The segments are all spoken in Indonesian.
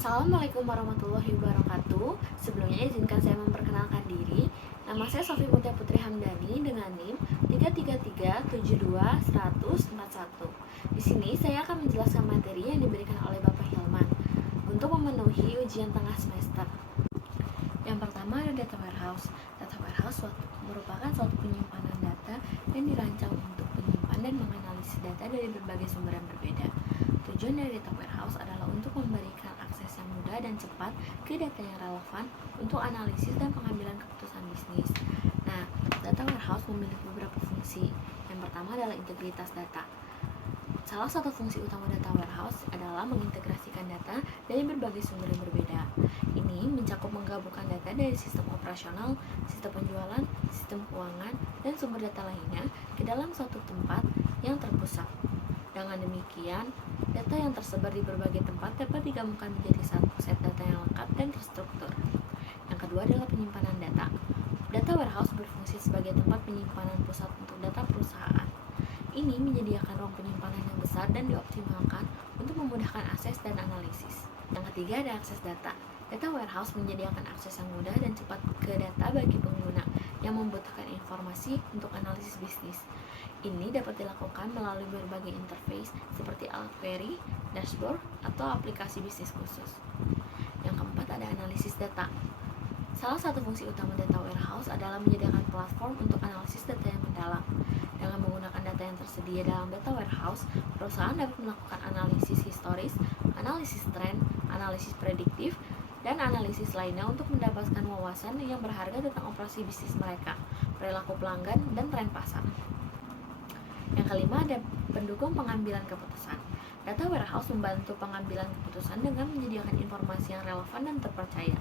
Assalamualaikum warahmatullahi wabarakatuh. Sebelumnya izinkan saya memperkenalkan diri. Nama saya Sofi Mutia Putri Hamdani dengan NIM 333721041. Di sini saya akan menjelaskan materi yang diberikan oleh Bapak Hilman untuk memenuhi ujian tengah semester. Yang pertama ada data warehouse. Data warehouse merupakan suatu penyimpanan data yang dirancang untuk menyimpan dan menganalisis data dari berbagai sumber yang berbeda. Tujuan dari data warehouse adalah untuk memberikan akses yang mudah dan cepat ke data yang relevan untuk analisis dan pengambilan keputusan bisnis. Nah, data warehouse memiliki beberapa fungsi. Yang pertama adalah integritas data. Salah satu fungsi utama data warehouse adalah mengintegrasikan data dari berbagai sumber yang berbeda. Ini mencakup menggabungkan data dari sistem operasional, sistem penjualan, sistem keuangan, dan sumber data lainnya ke dalam suatu tempat yang terpusat. Dengan demikian, data yang tersebar di berbagai tempat dapat digabungkan menjadi satu set data yang lengkap dan terstruktur. Yang kedua adalah penyimpanan data. Data warehouse berfungsi sebagai tempat penyimpanan pusat untuk data perusahaan. Ini menyediakan ruang penyimpanan yang besar dan dioptimalkan untuk memudahkan akses dan analisis. Yang ketiga ada akses data. Data warehouse menyediakan akses yang mudah dan cepat ke data bagi pengguna yang membutuhkan informasi untuk analisis bisnis. Ini dapat dilakukan melalui berbagai interface seperti alat query, dashboard, atau aplikasi bisnis khusus. Yang keempat ada analisis data. Salah satu fungsi utama data warehouse adalah menyediakan platform untuk analisis data yang mendalam. Dengan menggunakan data yang tersedia dalam data warehouse, perusahaan dapat melakukan analisis historis, analisis tren, analisis prediktif, dan analisis lainnya untuk mendapatkan wawasan yang berharga tentang operasi bisnis mereka, perilaku pelanggan, dan tren pasar. Yang kelima ada pendukung pengambilan keputusan. Data warehouse membantu pengambilan keputusan dengan menyediakan informasi yang relevan dan terpercaya.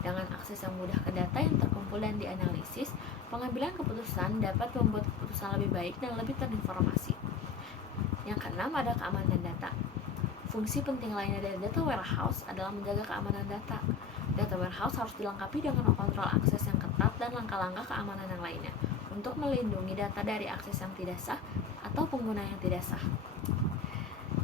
Dengan akses yang mudah ke data yang terkumpul dan dianalisis, pengambilan keputusan dapat membuat keputusan lebih baik dan lebih terinformasi. Yang keenam ada keamanan data. Fungsi penting lainnya dari data warehouse adalah menjaga keamanan data. Data warehouse harus dilengkapi dengan kontrol akses yang ketat dan langkah-langkah keamanan yang lainnya untuk melindungi data dari akses yang tidak sah atau pengguna yang tidak sah.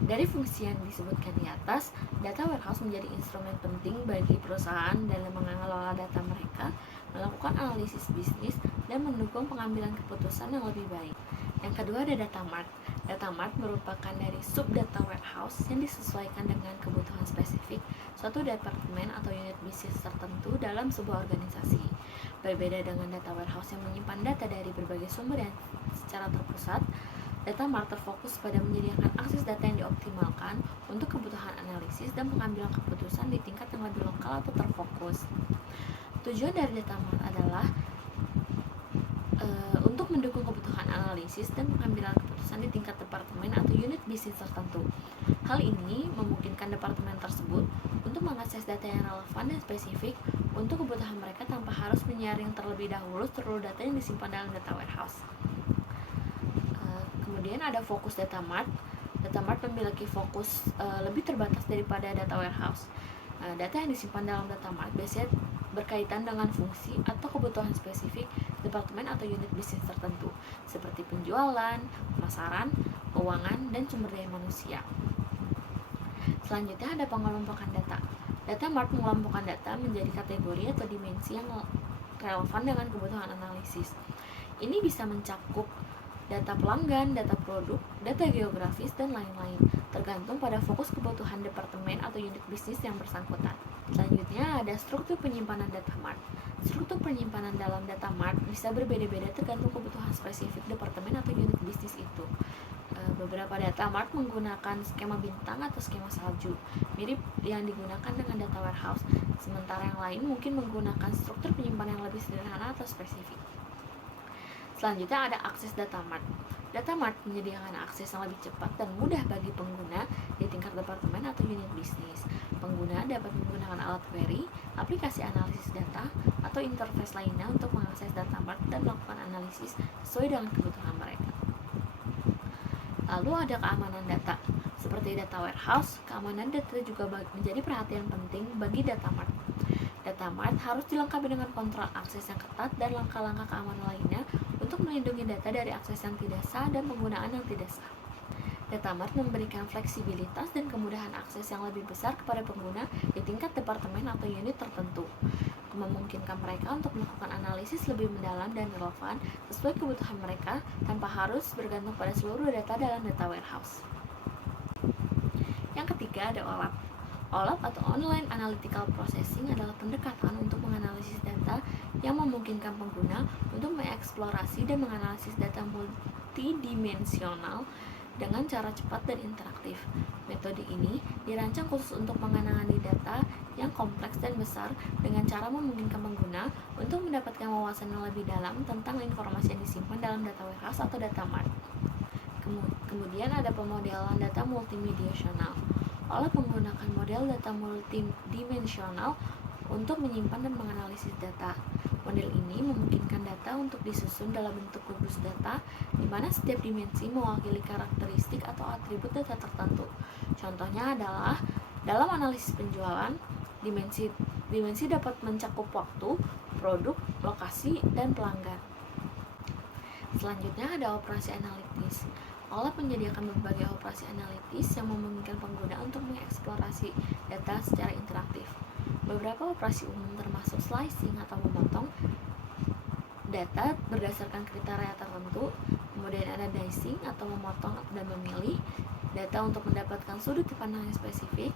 Dari fungsi yang disebutkan di atas, data warehouse menjadi instrumen penting bagi perusahaan dalam mengelola data mereka, melakukan analisis bisnis, dan mendukung pengambilan keputusan yang lebih baik. Yang kedua ada data mart. Data mart merupakan dari sub data warehouse yang disesuaikan dengan kebutuhan spesifik suatu departemen atau unit bisnis tertentu dalam sebuah organisasi. Berbeda dengan data warehouse yang menyimpan data dari berbagai sumber yang secara terpusat, data mart terfokus pada menyediakan akses data yang dioptimalkan untuk kebutuhan analisis dan pengambilan keputusan di tingkat yang lebih lokal atau terfokus. Tujuan dari data mart adalah untuk mendukung kebutuhan analisis dan pengambilan keputusan di tingkat departemen atau unit bisnis tertentu. Hal ini memungkinkan departemen tersebut untuk mengakses data yang relevan dan spesifik untuk kebutuhan mereka tanpa harus menyaring terlebih dahulu seluruh data yang disimpan dalam data warehouse. Kemudian ada fokus data mart. Data mart memiliki fokus lebih terbatas daripada data warehouse. Data yang disimpan dalam data mart biasanya berkaitan dengan fungsi atau kebutuhan spesifik departemen atau unit bisnis tertentu, seperti penjualan, pemasaran, keuangan, dan sumber daya manusia. Selanjutnya ada pengelompokan data. Data mart mengelompokkan data menjadi kategori atau dimensi yang relevan dengan kebutuhan analisis. Ini bisa mencakup data pelanggan, data produk, data geografis, dan lain-lain, tergantung pada fokus kebutuhan departemen atau unit bisnis yang bersangkutan. Selanjutnya ada struktur penyimpanan data mart. Struktur penyimpanan dalam data mart bisa berbeda-beda tergantung kebutuhan spesifik departemen atau unit bisnis itu. Beberapa data mart menggunakan skema bintang atau skema salju, mirip yang digunakan dengan data warehouse, sementara yang lain mungkin menggunakan struktur penyimpanan yang lebih sederhana atau spesifik. Selanjutnya ada akses data mart. Data mart menyediakan akses yang lebih cepat dan mudah bagi pengguna di tingkat departemen atau unit bisnis. Pengguna dapat menggunakan alat query, aplikasi analisis data, atau interface lainnya untuk mengakses data mart dan melakukan analisis sesuai dengan kebutuhan mereka. Lalu ada keamanan data. Seperti data warehouse, keamanan data juga menjadi perhatian penting bagi data mart. Data mart harus dilengkapi dengan kontrol akses yang ketat dan langkah-langkah keamanan lainnya untuk melindungi data dari akses yang tidak sah dan penggunaan yang tidak sah. Data Mart memberikan fleksibilitas dan kemudahan akses yang lebih besar kepada pengguna di tingkat departemen atau unit tertentu, memungkinkan mereka untuk melakukan analisis lebih mendalam dan relevan sesuai kebutuhan mereka tanpa harus bergantung pada seluruh data dalam data warehouse. Yang ketiga ada OLAP. OLAP atau Online Analytical Processing adalah pendekatan untuk menganalisis data yang memungkinkan pengguna untuk mengeksplorasi dan menganalisis data multidimensional dengan cara cepat dan interaktif. Metode ini dirancang khusus untuk mengenali data yang kompleks dan besar dengan cara memungkinkan pengguna untuk mendapatkan wawasan yang lebih dalam tentang informasi yang disimpan dalam data warehouse atau data mart. Kemudian ada pemodelan data multidimensional. OLAP menggunakan model data multidimensional untuk menyimpan dan menganalisis data. Model ini memungkinkan data untuk disusun dalam bentuk kubus data, di mana setiap dimensi mewakili karakteristik atau atribut data tertentu. Contohnya adalah dalam analisis penjualan, dimensi dapat mencakup waktu, produk, lokasi, dan pelanggan. Selanjutnya ada operasi analitis. OLAP menyediakan berbagai operasi analitis yang memungkinkan pengguna untuk mengeksplorasi data secara interaktif. Beberapa operasi umum termasuk slicing atau memotong data berdasarkan kriteria tertentu, kemudian ada dicing atau memotong dan memilih data untuk mendapatkan sudut pandang yang spesifik,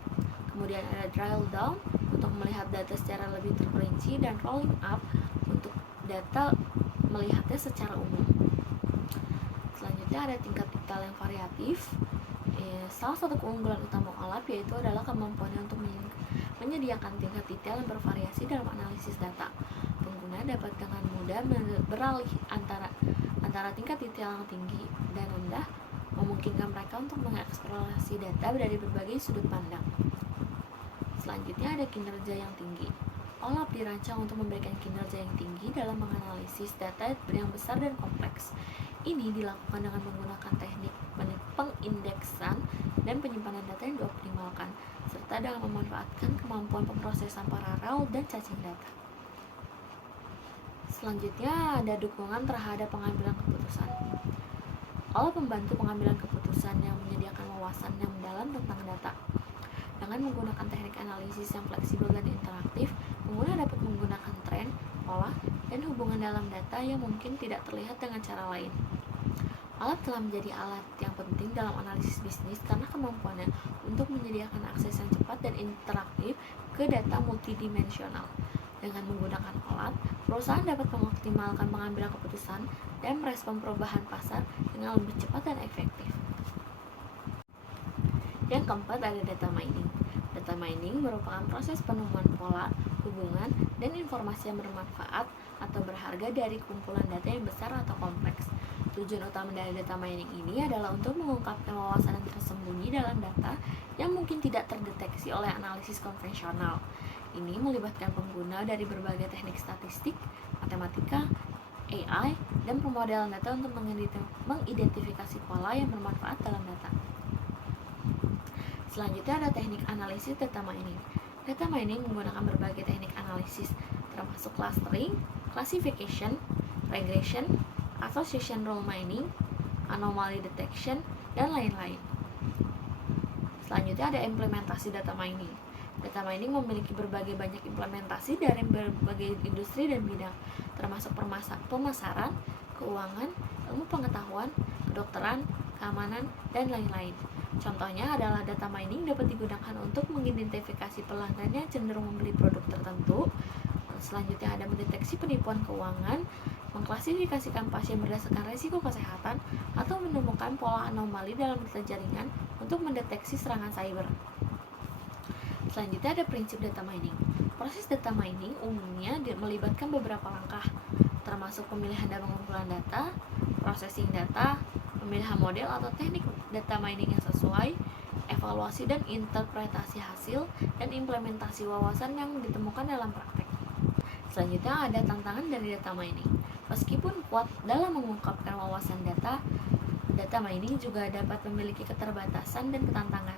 kemudian ada drill down untuk melihat data secara lebih terperinci, dan rolling up untuk data melihatnya secara umum. Selanjutnya ada tingkat detail yang variatif. Salah satu keunggulan utama OLAP yaitu adalah kemampuannya untuk menyediakan tingkat detail yang bervariasi dalam analisis data. Pengguna dapat dengan mudah beralih antara tingkat detail yang tinggi dan rendah, memungkinkan mereka untuk mengeksplorasi data dari berbagai sudut pandang. Selanjutnya ada kinerja yang tinggi. OLAP dirancang untuk memberikan kinerja yang tinggi dalam menganalisis data yang besar dan kompleks. Ini dilakukan dengan menggunakan teknik pengindeksan dan penyimpanan data yang dioptimalkan, serta dengan memanfaatkan kemampuan pemrosesan paralel dan caching data. Selanjutnya ada dukungan terhadap pengambilan keputusan. OLAP membantu pengambilan keputusan yang menyediakan wawasan yang mendalam tentang data. Dengan menggunakan teknik analisis yang fleksibel dan interaktif, pengguna dapat menggunakan tren, pola, dan hubungan dalam data yang mungkin tidak terlihat dengan cara lain. OLAP telah menjadi alat yang penting dalam analisis bisnis karena kemampuannya untuk menyediakan akses yang cepat dan interaktif ke data multidimensional. Dengan menggunakan OLAP, perusahaan dapat mengoptimalkan pengambilan keputusan dan merespon perubahan pasar dengan lebih cepat dan efektif. Yang keempat ada data mining. Data mining merupakan proses penemuan pola, hubungan, dan informasi yang bermanfaat atau berharga dari kumpulan data yang besar atau kompleks. Tujuan utama dari data mining ini adalah untuk mengungkapkan wawasan yang tersembunyi dalam data yang mungkin tidak terdeteksi oleh analisis konvensional. Ini melibatkan pengguna dari berbagai teknik statistik, matematika, AI, dan pemodelan data untuk mengidentifikasi pola yang bermanfaat dalam data. Selanjutnya ada teknik analisis data mining. Data mining menggunakan berbagai teknik analisis, termasuk clustering, classification, regression, association rule mining, anomaly detection, dan lain-lain. Selanjutnya ada implementasi data mining. Data mining memiliki berbagai banyak implementasi dari berbagai industri dan bidang, termasuk pemasaran, keuangan, ilmu pengetahuan, kedokteran, keamanan, dan lain-lain. Contohnya adalah data mining dapat digunakan untuk mengidentifikasi pelanggan yang cenderung membeli produk tertentu. Selanjutnya ada mendeteksi penipuan keuangan, mengklasifikasikan pasien berdasarkan risiko kesehatan, atau menemukan pola anomali dalam data jaringan untuk mendeteksi serangan cyber. Selanjutnya ada prinsip data mining. Proses data mining umumnya melibatkan beberapa langkah, termasuk pemilihan dan pengumpulan data, processing data, pemilihan model atau teknik data mining yang sesuai, evaluasi dan interpretasi hasil, dan implementasi wawasan yang ditemukan dalam praktek. Selanjutnya ada tantangan dari data mining. Meskipun kuat dalam mengungkapkan wawasan data mining juga dapat memiliki keterbatasan dan ketantangan.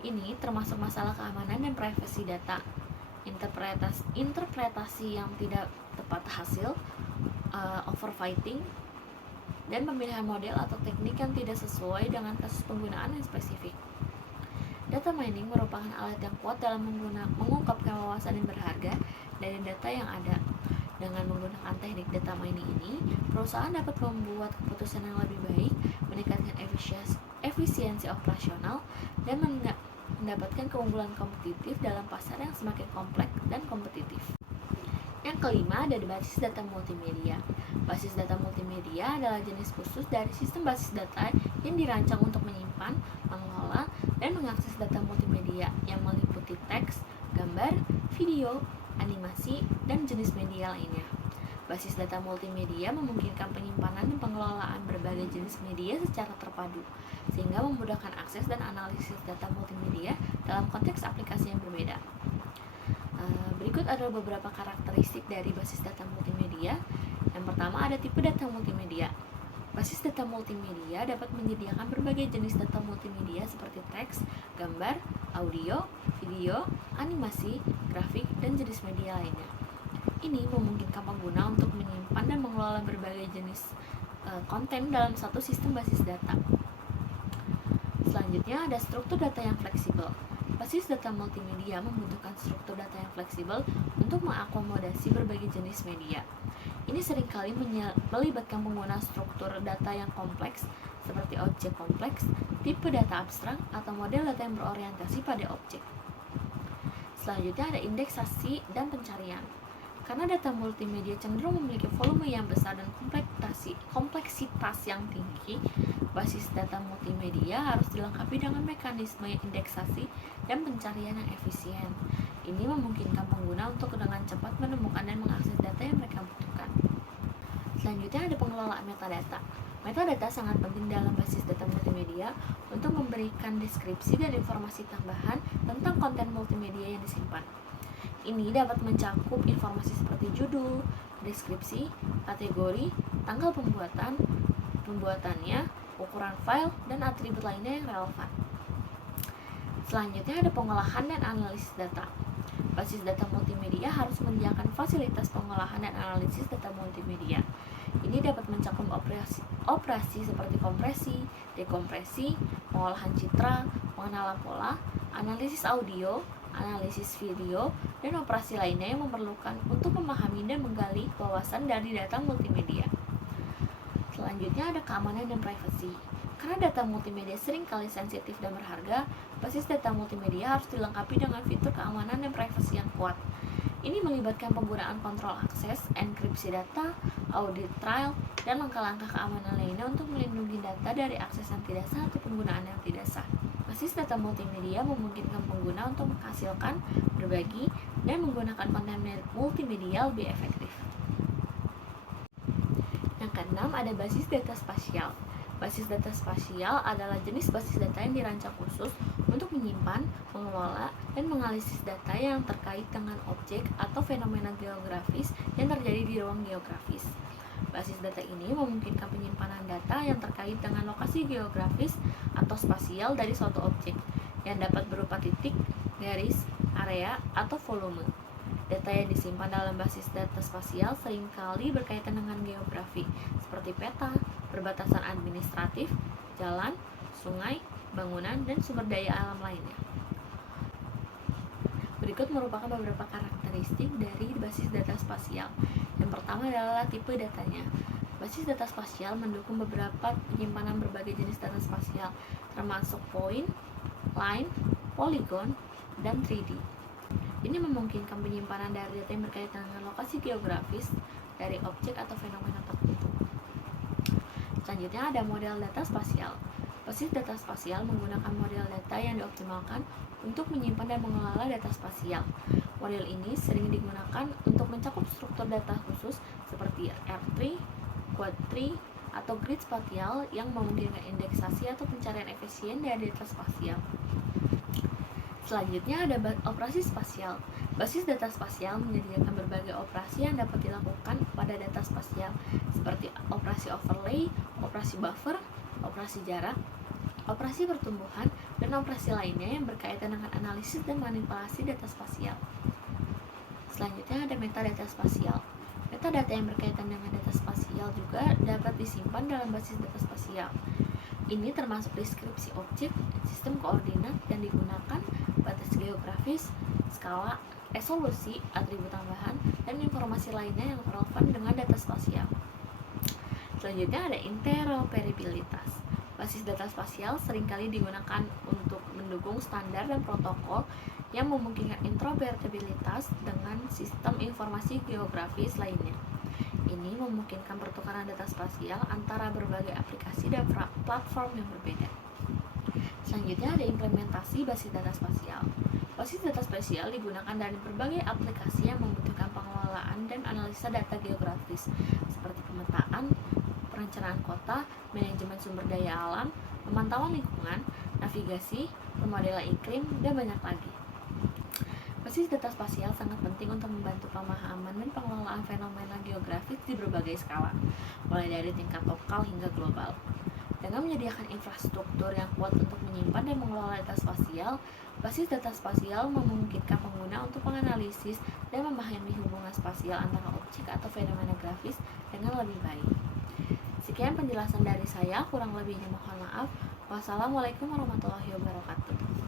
Ini termasuk masalah keamanan dan privasi data, interpretasi yang tidak tepat hasil, overfitting, dan pemilihan model atau teknik yang tidak sesuai dengan kasus penggunaan yang spesifik. Data mining merupakan alat yang kuat dalam mengungkapkan wawasan yang berharga dari data yang ada. Dengan menggunakan teknik data mining ini, perusahaan dapat membuat keputusan yang lebih baik, meningkatkan efisiensi operasional, dan mendapatkan keunggulan kompetitif dalam pasar yang semakin kompleks dan kompetitif. Yang kelima ada basis data multimedia. Basis data multimedia adalah jenis khusus dari sistem basis data yang dirancang untuk menyimpan, mengelola, dan mengakses data multimedia yang meliputi teks, gambar, video, animasi, dan jenis media lainnya. Basis data multimedia memungkinkan penyimpanan dan pengelolaan berbagai jenis media secara terpadu, sehingga memudahkan akses dan analisis data multimedia dalam konteks aplikasi yang berbeda. Berikut adalah beberapa karakteristik dari basis data multimedia. Yang pertama ada tipe data multimedia. Basis data multimedia dapat menyediakan berbagai jenis data multimedia seperti teks, gambar, audio, video, animasi, grafik, dan jenis media lainnya. Ini memungkinkan pengguna untuk menyimpan dan mengelola berbagai jenis konten dalam satu sistem basis data. Selanjutnya ada struktur data yang fleksibel. Basis data multimedia membutuhkan struktur data yang fleksibel untuk mengakomodasi berbagai jenis media. Ini seringkali melibatkan penggunaan struktur data yang kompleks, seperti objek kompleks, tipe data abstrak, atau model data yang berorientasi pada objek. Selanjutnya ada indeksasi dan pencarian. Karena data multimedia cenderung memiliki volume yang besar dan kompleksitas yang tinggi, basis data multimedia harus dilengkapi dengan mekanisme indeksasi dan pencarian yang efisien. Ini memungkinkan pengguna untuk dengan cepat menemukan dan mengakses data yang mereka butuhkan. Selanjutnya ada pengelolaan metadata. Metadata sangat penting dalam basis data multimedia untuk memberikan deskripsi dan informasi tambahan tentang konten multimedia yang disimpan. Ini dapat mencakup informasi seperti judul, deskripsi, kategori, tanggal pembuatannya, ukuran file, dan atribut lainnya yang relevan. Selanjutnya ada pengolahan dan analisis data. Basis data multimedia harus menyediakan fasilitas pengolahan dan analisis data multimedia. Ini dapat mencakup operasi seperti kompresi, dekompresi, pengolahan citra, pengenalan pola, analisis audio, analisis video, dan operasi lainnya yang memerlukan untuk memahami dan menggali wawasan dari data multimedia. Selanjutnya ada keamanan dan privasi. Karena data multimedia seringkali sensitif dan berharga, basis data multimedia harus dilengkapi dengan fitur keamanan dan privasi yang kuat. Ini melibatkan penggunaan kontrol akses, enkripsi data, audit trail, dan langkah-langkah keamanan lainnya untuk melindungi data dari akses yang tidak sah atau penggunaan yang tidak sah. Basis data multimedia memungkinkan pengguna untuk menghasilkan, berbagi, dan menggunakan konten multimedia lebih efektif. Yang keenam ada basis data spasial. Basis data spasial adalah jenis basis data yang dirancang khusus untuk menyimpan, mengelola, dan menganalisis data yang terkait dengan objek atau fenomena geografis yang terjadi di ruang geografis. Basis data ini memungkinkan penyimpanan data yang terkait dengan lokasi geografis atau spasial dari suatu objek, yang dapat berupa titik, garis, area, atau volume. Data yang disimpan dalam basis data spasial seringkali berkaitan dengan geografi, seperti peta, perbatasan administratif, jalan, sungai, bangunan, dan sumber daya alam lainnya. Berikut merupakan beberapa karakteristik dari basis data spasial. Yang pertama adalah tipe datanya. Basis data spasial mendukung beberapa penyimpanan berbagai jenis data spasial, termasuk point, line, polygon, dan 3D. Ini memungkinkan penyimpanan dari data yang berkaitan dengan lokasi geografis dari objek atau fenomena tertentu. Selanjutnya ada model data spasial. Basis data spasial menggunakan model data yang dioptimalkan untuk menyimpan dan mengelola data spasial. Model ini sering digunakan untuk mencakup struktur data khusus seperti R3, Quad3, atau grid spasial yang memungkinkan indeksasi atau pencarian efisien dari data spasial. Selanjutnya ada operasi spasial. Basis data spasial menyediakan berbagai operasi yang dapat dilakukan pada data spasial, seperti operasi overlay, operasi buffer, operasi jarak, operasi pertumbuhan, dan operasi lainnya yang berkaitan dengan analisis dan manipulasi data spasial. Selanjutnya ada metadata spasial. Data-data yang berkaitan dengan data spasial juga dapat disimpan dalam basis data spasial. Ini termasuk deskripsi objek, sistem koordinat, dan digunakan batas geografis, skala, resolusi, atribut tambahan, dan informasi lainnya yang relevan dengan data spasial. Selanjutnya ada interoperabilitas. Basis data spasial seringkali digunakan untuk mendukung standar dan protokol yang memungkinkan interoperabilitas dengan sistem informasi geografis lainnya. Ini memungkinkan pertukaran data spasial antara berbagai aplikasi dan platform yang berbeda. Selanjutnya ada implementasi basis data spasial. Basis data spasial digunakan dari berbagai aplikasi yang membutuhkan pengelolaan dan analisa data geografis seperti pemetaan, perencanaan kota, manajemen sumber daya alam, pemantauan lingkungan, navigasi, pemodelan iklim, dan banyak lagi. Basis data spasial sangat penting untuk membantu pemahaman dan pengelolaan fenomena geografis di berbagai skala, mulai dari tingkat lokal hingga global. Dengan menyediakan infrastruktur yang kuat untuk menyimpan dan mengelola data spasial, basis data spasial memungkinkan pengguna untuk menganalisis dan memahami hubungan spasial antara objek atau fenomena grafis dengan lebih baik. Sekian penjelasan dari saya, kurang lebihnya mohon maaf. Wassalamualaikum warahmatullahi wabarakatuh.